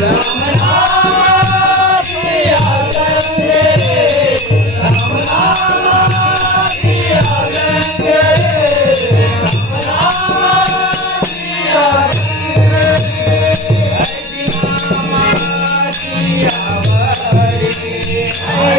Ram Ram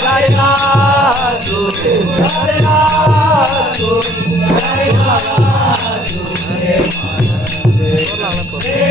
Hare Rama, Hare Rama. बोला